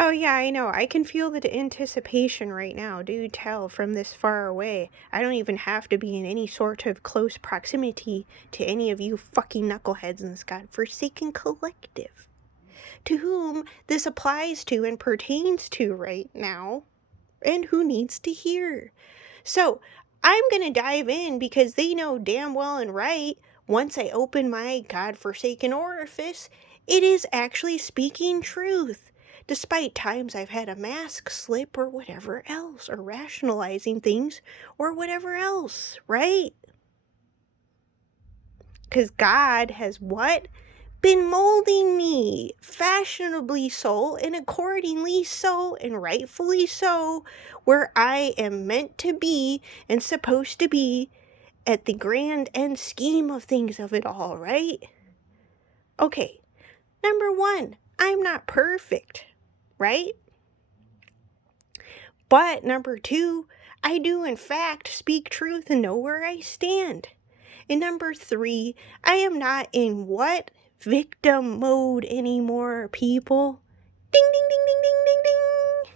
Oh, yeah, I know. I can feel the anticipation right now. Do tell from this far away. I don't even have to be in any sort of close proximity to any of you fucking knuckleheads in this godforsaken collective, to whom this applies to and pertains to right now, and who needs to hear. So, I'm gonna dive in because they know damn well and right, once I open my godforsaken orifice, it is actually speaking truth. Despite times I've had a mask slip or whatever else, or rationalizing things or whatever else, right? Because God has what? Been molding me, fashionably so, and accordingly so, and rightfully so, where I am meant to be and supposed to be at the grand end scheme of things of it all, right? Okay, number one, I'm not perfect, right? But number two, I do in fact speak truth and know where I stand. And number three, I am not in what? Victim mode anymore, people. Ding, ding, ding, ding, ding, ding, ding.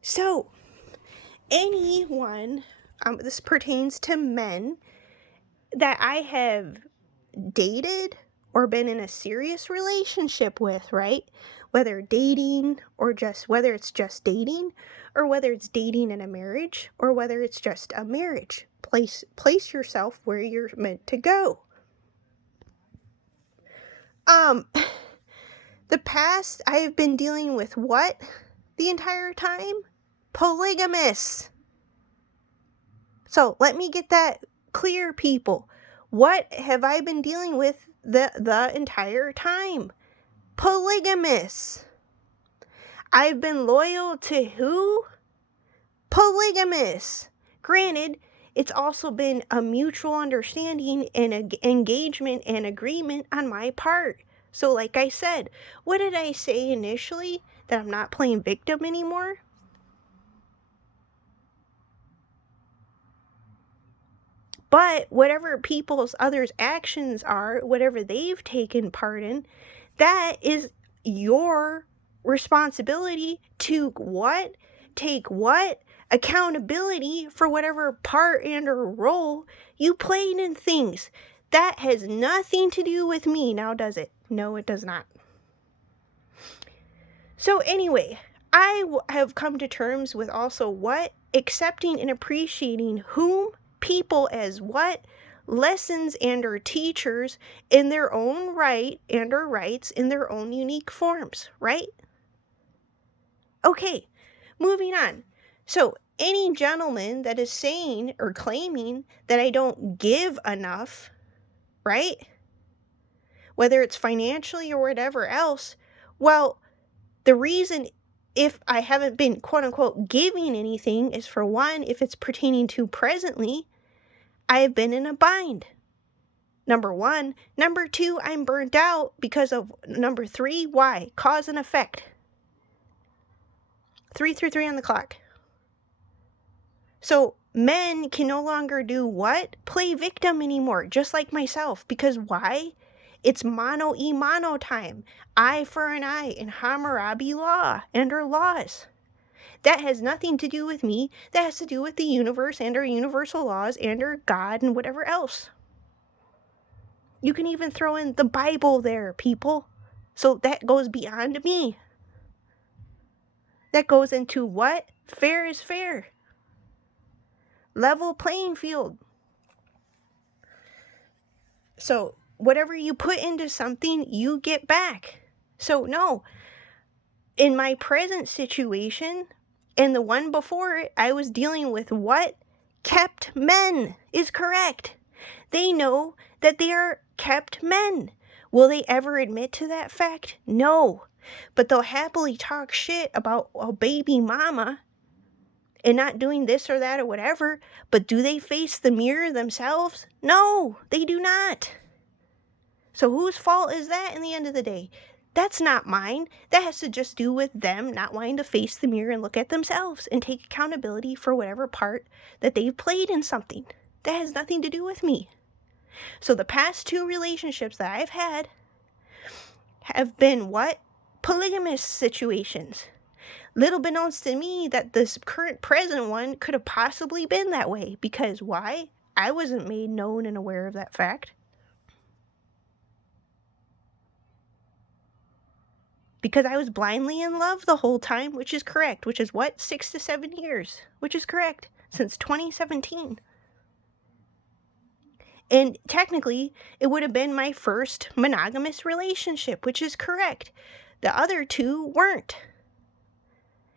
So, anyone, this pertains to men, that I have dated or been in a serious relationship with, right? Whether dating or whether it's just dating, or whether it's dating in a marriage, or whether it's just a marriage. Place yourself where you're meant to go. The past, I have been dealing with what the entire time? Polygamous. So let me get that clear, people. What have I been dealing with the entire time? Polygamous. I've been loyal to who? Polygamous. Granted, it's also been a mutual understanding and engagement and agreement on my part. So like I said, what did I say initially? That I'm not playing victim anymore? But whatever others' actions are, whatever they've taken part in, that is your responsibility to what? Take what? Accountability for whatever part and or role you played in things. That has nothing to do with me, now does it? No, it does not. So anyway, I have come to terms with also what? Accepting and appreciating whom? People as what? Lessons and or teachers in their own right and or rights in their own unique forms, right? Okay, moving on. So any gentleman that is saying or claiming that I don't give enough, right? Whether it's financially or whatever else, well, the reason if I haven't been quote unquote giving anything is, for one, if it's pertaining to presently, I have been in a bind. Number one. Number two, I'm burnt out because of number three. Why? Cause and effect. 3 on the clock. So men can no longer do what? Play victim anymore, just like myself. Because why? It's mano y mano time. Eye for an eye in Hammurabi law and her laws. That has nothing to do with me. That has to do with the universe and our universal laws and our God and whatever else. You can even throw in the Bible there, people. So that goes beyond me. That goes into what? Fair is fair. Level playing field. So whatever you put into something, you get back. So no, in my present situation and the one before it, I was dealing with what? Kept men is correct. They know that they are kept men. Will they ever admit to that fact? No. But they'll happily talk shit about a baby mama and not doing this or that or whatever. But do they face the mirror themselves? No, they do not. So whose fault is that in the end of the day? That's not mine. That has to just do with them not wanting to face the mirror and look at themselves and take accountability for whatever part that they've played in something. That has nothing to do with me. So the past two relationships that I've had have been what? polygamous situations. Little beknownst to me that this current present one could have possibly been that way. Because why? I wasn't made known and aware of that fact. Because I was blindly in love the whole time, which is correct. Which is what? 6 to 7 years. Which is correct. Since 2017. And technically, it would have been my first monogamous relationship, which is correct. The other two weren't.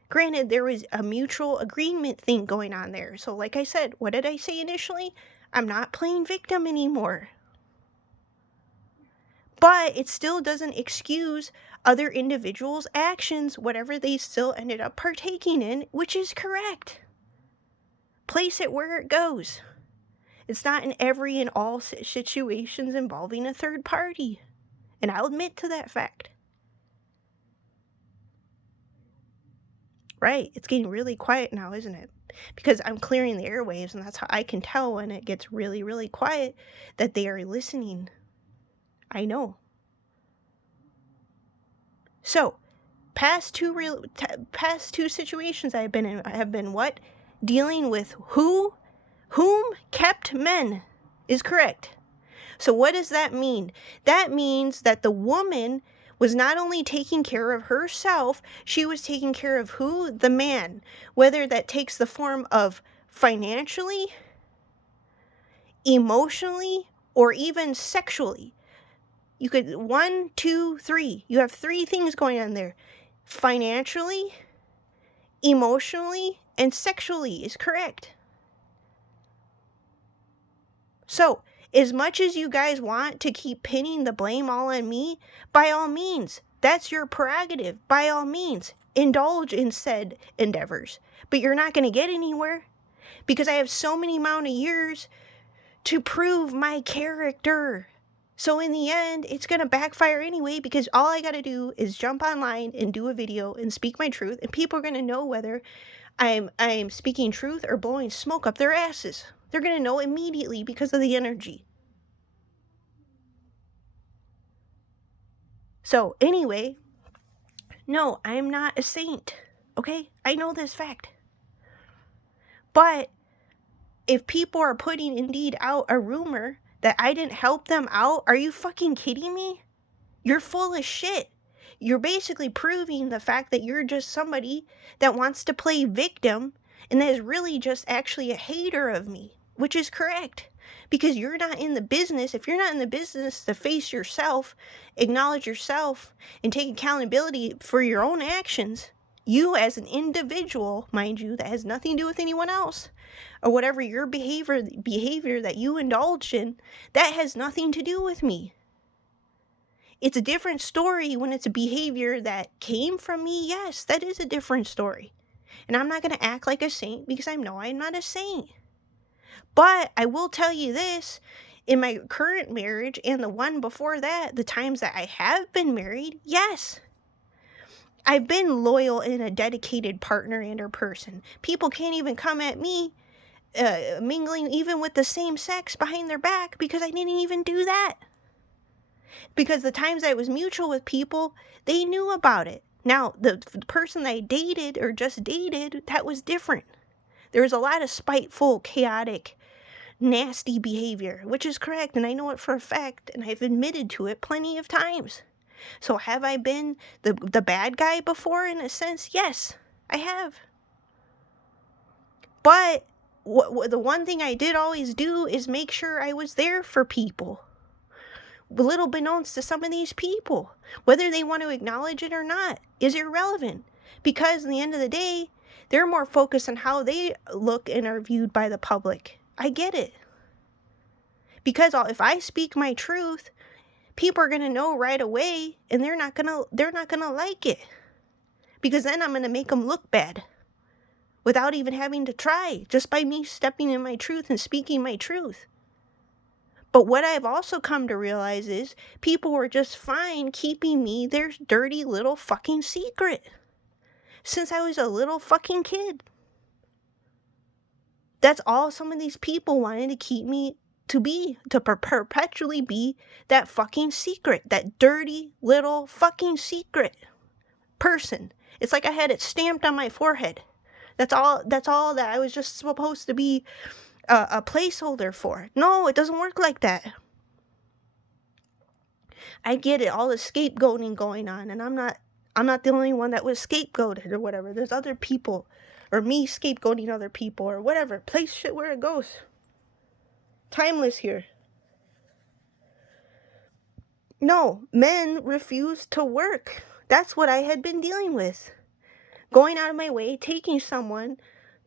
Granted, there was a mutual agreement thing going on there. So like I said, what did I say initially? I'm not playing victim anymore. But it still doesn't excuse other individuals' actions, whatever they still ended up partaking in, which is correct. Place it where it goes. It's not in every and all situations involving a third party. And I'll admit to that fact. Right, it's getting really quiet now, isn't it? Because I'm clearing the airwaves, and that's how I can tell when it gets really, really quiet that they are listening. I know. So, past two situations I've been in have been what? Dealing with whom kept men is correct. So what does that mean? That means that the woman was not only taking care of herself, she was taking care of who? The man. Whether that takes the form of financially, emotionally, or even sexually. You could, 1, 2, 3. You have 3 things going on there. Financially, emotionally, and sexually is correct. So, as much as you guys want to keep pinning the blame all on me, by all means, that's your prerogative. By all means, indulge in said endeavors. But you're not going to get anywhere because I have so many amount of years to prove my character. So in the end, it's going to backfire anyway because all I got to do is jump online and do a video and speak my truth, and people are going to know whether I'm speaking truth or blowing smoke up their asses. They're going to know immediately because of the energy. So anyway, no, I'm not a saint, okay? I know this fact. But if people are putting indeed out a rumor that I didn't help them out, are you fucking kidding me? You're full of shit. You're basically proving the fact that you're just somebody that wants to play victim and that is really just actually a hater of me, which is correct. Because you're not in the business, if you're not in the business to face yourself, acknowledge yourself, and take accountability for your own actions, you as an individual, mind you, that has nothing to do with anyone else, or whatever your behavior that you indulge in, that has nothing to do with me. It's a different story when it's a behavior that came from me. Yes, that is a different story. And I'm not going to act like a saint because I know I'm not a saint. But I will tell you this, in my current marriage and the one before that, the times that I have been married, yes, I've been loyal and a dedicated partner and or person. People can't even come at me mingling even with the same sex behind their back because I didn't even do that. Because the times I was mutual with people, they knew about it. Now, the person that I dated or just dated, that was different. There was a lot of spiteful, chaotic, nasty behavior, which is correct, and I know it for a fact, and I've admitted to it plenty of times. So have I been the bad guy before, in a sense? Yes, I have. But the one thing I did always do is make sure I was there for people. Little beknownst to some of these people, whether they want to acknowledge it or not, is irrelevant. Because in the end of the day, they're more focused on how they look and are viewed by the public. I get it. Because if I speak my truth, people are going to know right away, and they're not going to like it. Because then I'm going to make them look bad without even having to try, just by me stepping in my truth and speaking my truth. But what I've also come to realize is people were just fine keeping me their dirty little fucking secret since I was a little fucking kid. That's all some of these people wanted to keep me to be, to perpetually be that fucking secret, that dirty little fucking secret. person. It's like I had it stamped on my forehead. That's all that I was just supposed to be a placeholder for. No, it doesn't work like that. I get it, all the scapegoating going on, and I'm not the only one that was scapegoated or whatever. There's other people, or me scapegoating other people or whatever. Place shit where it goes. Timeless here. No, men refuse to work. That's what I had been dealing with. Going out of my way, taking someone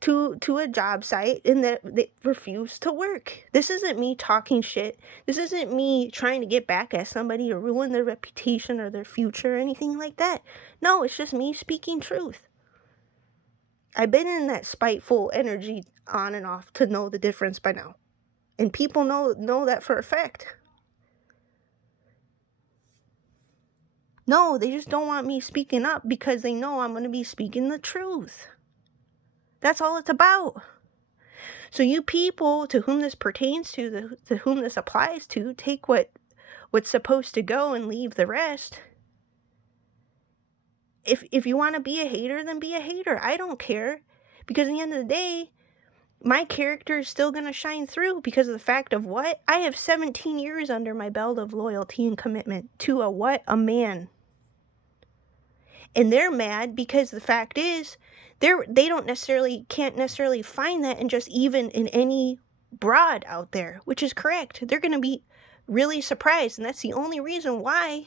to a job site, and that they refuse to work. This isn't me talking shit. This isn't me trying to get back at somebody or ruin their reputation or their future or anything like that. No, it's just me speaking truth. I've been in that spiteful energy on and off to know the difference by now. And people know that for a fact. No, they just don't want me speaking up because they know I'm going to be speaking the truth. That's all it's about. So you people to whom this pertains to whom this applies to, take what's supposed to go and leave the rest. If you want to be a hater, then be a hater. I don't care. Because at the end of the day, my character is still going to shine through because of the fact of what? I have 17 years under my belt of loyalty and commitment to a man. And they're mad because the fact is, they can't necessarily find that in just even in any broad out there, which is correct. They're going to be really surprised, and that's the only reason why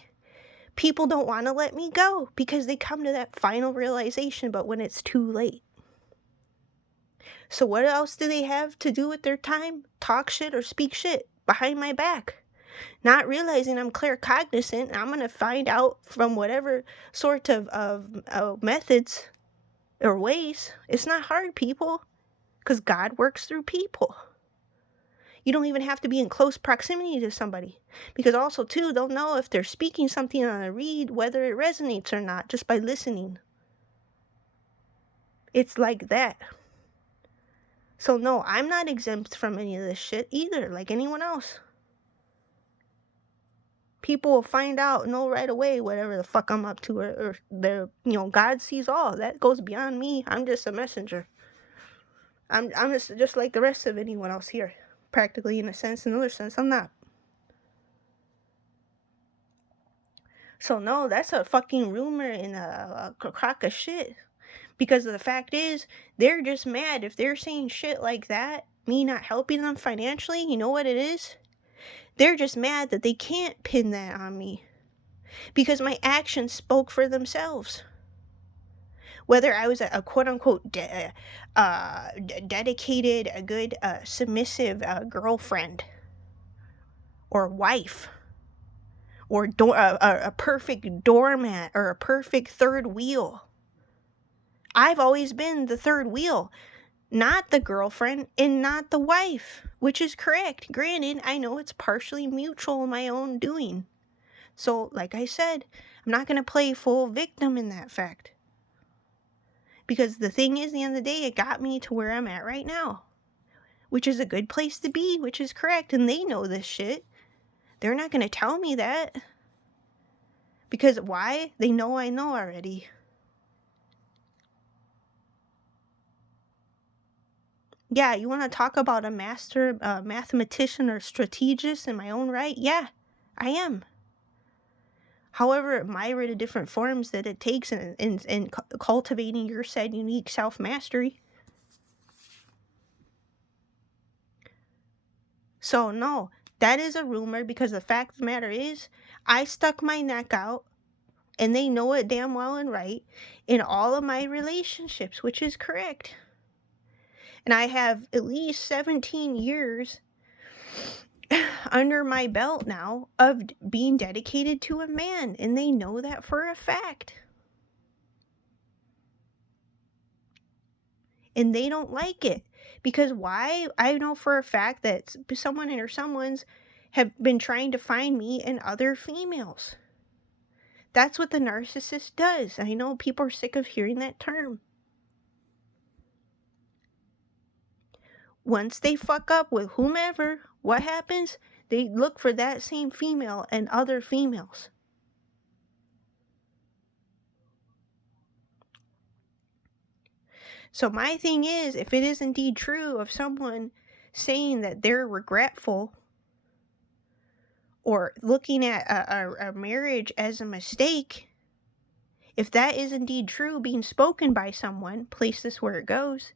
people don't want to let me go, because they come to that final realization, but when it's too late. So what else do they have to do with their time? Talk shit or speak shit behind my back. Not realizing I'm claircognizant, I'm going to find out from whatever sort of methods or ways. It's not hard, people, because God works through people. You don't even have to be in close proximity to somebody, because also, too, they'll know if they're speaking something on a read, whether it resonates or not, just by listening. It's like that. So no, I'm not exempt from any of this shit either, like anyone else. People will find out, know right away whatever the fuck I'm up to, or they're, God sees all. That goes beyond me. I'm just a messenger. I'm just like the rest of anyone else here. Practically, in a sense. In another sense, I'm not. So no, that's a fucking rumor and a crock of shit. Because the fact is, they're just mad. If they're saying shit like that, me not helping them financially, you know what it is? They're just mad that they can't pin that on me. Because my actions spoke for themselves. Whether I was a quote-unquote dedicated, a good, submissive girlfriend, or wife, or a perfect doormat, or a perfect third wheel. I've always been the third wheel, not the girlfriend and not the wife, which is correct. Granted, I know it's partially mutual in my own doing. So, like I said, I'm not going to play full victim in that fact. Because the thing is, at the end of the day, it got me to where I'm at right now. Which is a good place to be, which is correct. And they know this shit. They're not going to tell me that. Because why? They know I know already. Yeah, you want to talk about a master mathematician or strategist in my own right? Yeah, I am. However, myriad different forms that it takes in cultivating your said unique self-mastery. So, no, that is a rumor, because the fact of the matter is, I stuck my neck out, and they know it damn well and right, in all of my relationships, which is correct. And I have at least 17 years under my belt now of being dedicated to a man, and they know that for a fact. And they don't like it, because why? I know for a fact that someone or someone's have been trying to find me and other females. That's what the narcissist does. I know people are sick of hearing that term. Once they fuck up with whomever, what happens? They look for that same female and other females. So my thing is, if it is indeed true of someone saying that they're regretful or looking at a marriage as a mistake, if that is indeed true, being spoken by someone, place this where it goes,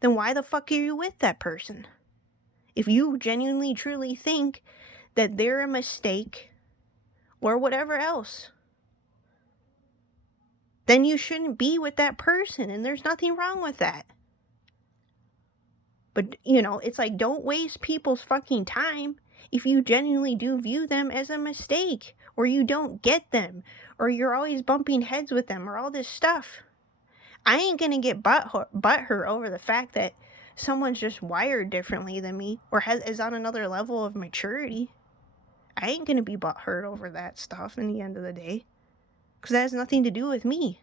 then why the fuck are you with that person? If you genuinely truly think that they're a mistake or whatever else, then you shouldn't be with that person, and there's nothing wrong with that. But, it's like, don't waste people's fucking time if you genuinely do view them as a mistake, or you don't get them, or you're always bumping heads with them, or all this stuff. I ain't gonna get butthurt over the fact that someone's just wired differently than me, or is on another level of maturity. I ain't gonna be butthurt over that stuff in the end of the day, because that has nothing to do with me.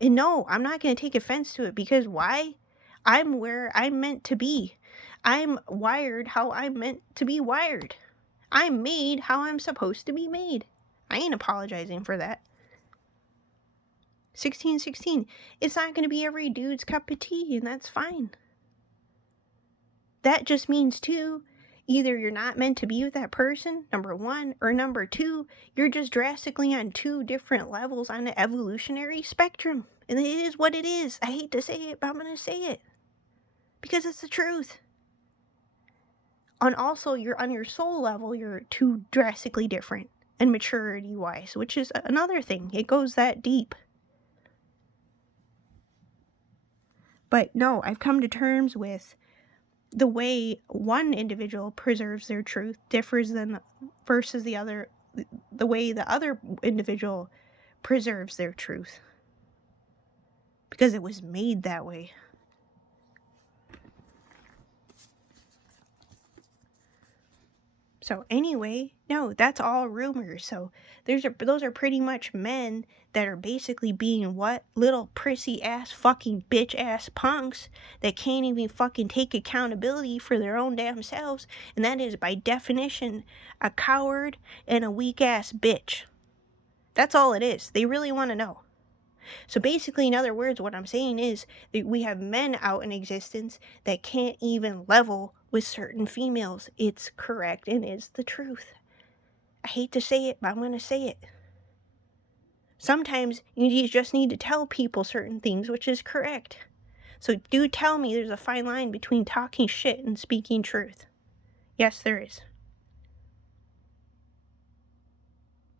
And no, I'm not gonna take offense to it, because why? I'm where I'm meant to be. I'm wired how I'm meant to be wired. I'm made how I'm supposed to be made. I ain't apologizing for that. 1616. It's not going to be every dude's cup of tea, and that's fine. That just means, too, either you're not meant to be with that person, number one, or number two, you're just drastically on two different levels on the evolutionary spectrum. And it is what it is. I hate to say it, but I'm going to say it. Because it's the truth. And also, you're on your soul level, you're two drastically different, and maturity-wise, which is another thing. It goes that deep. But no, I've come to terms with the way one individual preserves their truth differs versus the other, the way the other individual preserves their truth. Because it was made that way. So anyway, no, that's all rumors. So those are pretty much men that are basically being what? Little prissy ass fucking bitch ass punks that can't even fucking take accountability for their own damn selves. And that is by definition a coward and a weak ass bitch. That's all it is. They really want to know. So basically, in other words, what I'm saying is that we have men out in existence that can't even level with certain females. It's correct and it's the truth. I hate to say it, but I'm going to say it. Sometimes you just need to tell people certain things, which is correct. So do tell me there's a fine line between talking shit and speaking truth. Yes, there is.